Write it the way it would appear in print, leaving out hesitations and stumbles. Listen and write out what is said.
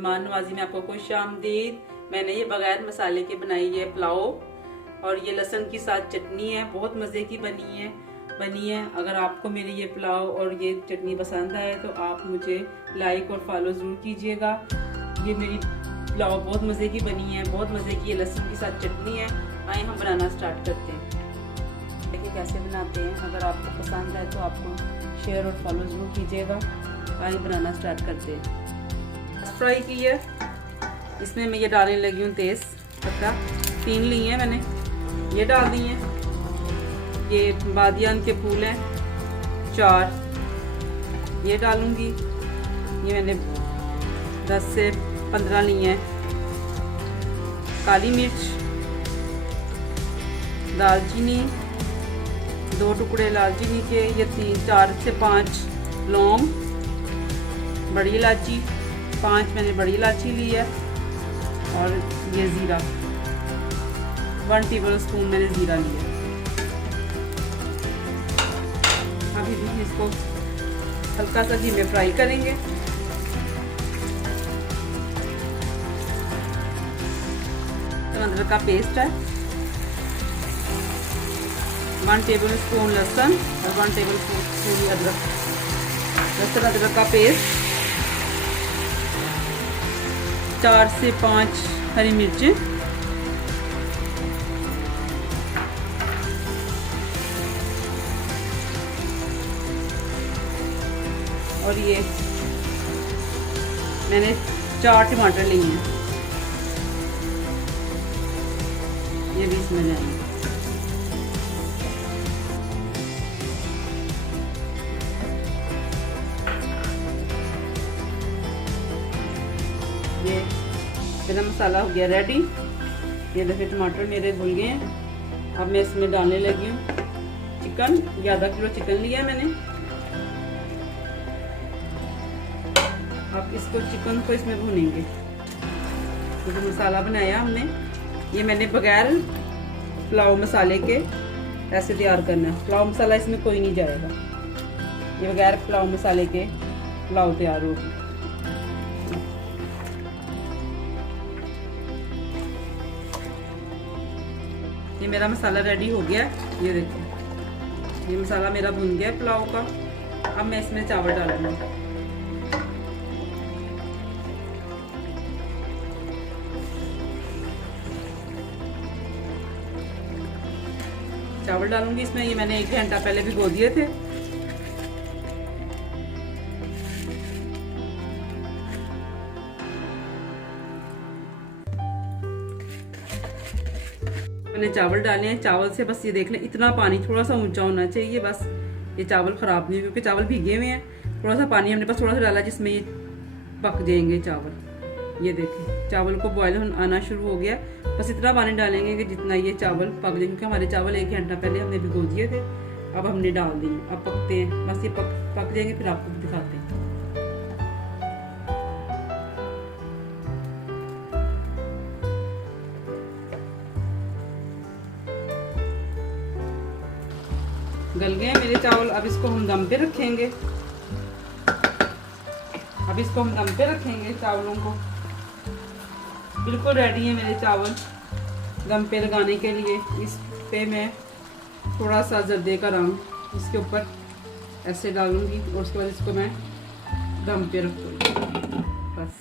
मेहमान नवाजी में आपको खुश आमदीद। मैंने ये बगैर मसाले के बनाई है पुलाव और ये लहसुन के साथ चटनी है, बहुत मज़े की बनी है। अगर आपको मेरी ये पुलाव और ये चटनी पसंद आए तो आप मुझे लाइक और फॉलो ज़रूर कीजिएगा। ये मेरी पुलाव बहुत मज़े की बनी है, बहुत मज़े की ये लहसुन के साथ चटनी है। आइए हम बनाना स्टार्ट करते हैं। देखिए कैसे बनाते हैं। अगर आपको पसंद आए तो आपको शेयर और फॉलो ज़रूर कीजिएगा। आइए बनाना स्टार्ट करते हैं। फ्राई की है, इसमें मैं ये डालने लगी हूँ तेज़ पत्ता, 3 ली हैं मैंने, ये डाल दी हैं। ये बादियान के फूल हैं 4, ये डालूंगी। ये मैंने 10 से 15 ली हैं। काली मिर्च, दालचीनी, 2 टुकड़े दालचीनी के, ये 4 से 5 लौंग, बड़ी इलायची 5 मैंने बड़ी इलायची ली है, और ये ज़ीरा 1 टेबल स्पून मैंने ज़ीरा लिया। अभी भी इसको हल्का सा घी में फ्राई करेंगे। अदरक का पेस्ट है, 1 टेबल स्पून लहसुन और 1 टेबल स्पून अदरक, लहसुन अदरक का पेस्ट, 4 से 5 हरी मिर्चें, और ये मैंने 4 टमाटर लिए हैं, ये भी इसमें जाएंगे। ये मेरा मसाला हो गया रेडी। ये देखिए टमाटर मेरे धुल गए हैं। अब मैं इसमें डालने लगी हूँ चिकन। ये आधा किलो चिकन लिया है मैंने। अब इसको चिकन को इसमें भूनेंगे। तो जो मसाला बनाया हमने, ये मैंने बगैर पुलाव मसाले के ऐसे तैयार करना है। पुलाव मसाला इसमें कोई नहीं जाएगा, ये बगैर पुलाव मसाले के पुलाव तैयार होगी। ये मेरा मसाला रेडी हो गया। ये देखो, ये मसाला मेरा भुन गया पुलाव का। अब मैं इसमें चावल डालूंगी। चावल डालूंगी इसमें। ये मैंने 1 घंटा पहले भिगो दिए थे। मैंने चावल डाले हैं। चावल से बस ये देख लें, इतना पानी थोड़ा सा ऊंचा होना चाहिए, बस ये चावल खराब नहीं, क्योंकि चावल भीगे हुए हैं। थोड़ा सा पानी हमने बस थोड़ा सा डाला जिसमें ये पक जाएंगे चावल। ये देखें चावल को बॉयल आना शुरू हो गया। बस इतना पानी डालेंगे कि जितना ये चावल पक जाए, क्योंकि हमारे चावल 1 घंटा पहले हमने भिगो दिए थे। अब हमने डाल दिए, अब पकते हैं। बस ये पक जाएंगे, फिर आपको दिखाते हैं। गल गए मेरे चावल। अब इसको हम दम पे रखेंगे। चावलों को। बिल्कुल रेडी है मेरे चावल दम पे लगाने के लिए। इस पे मैं थोड़ा सा जर्दे का रंग इसके ऊपर ऐसे डालूंगी, और उसके बाद इसको मैं दम पे रखूंगी बस।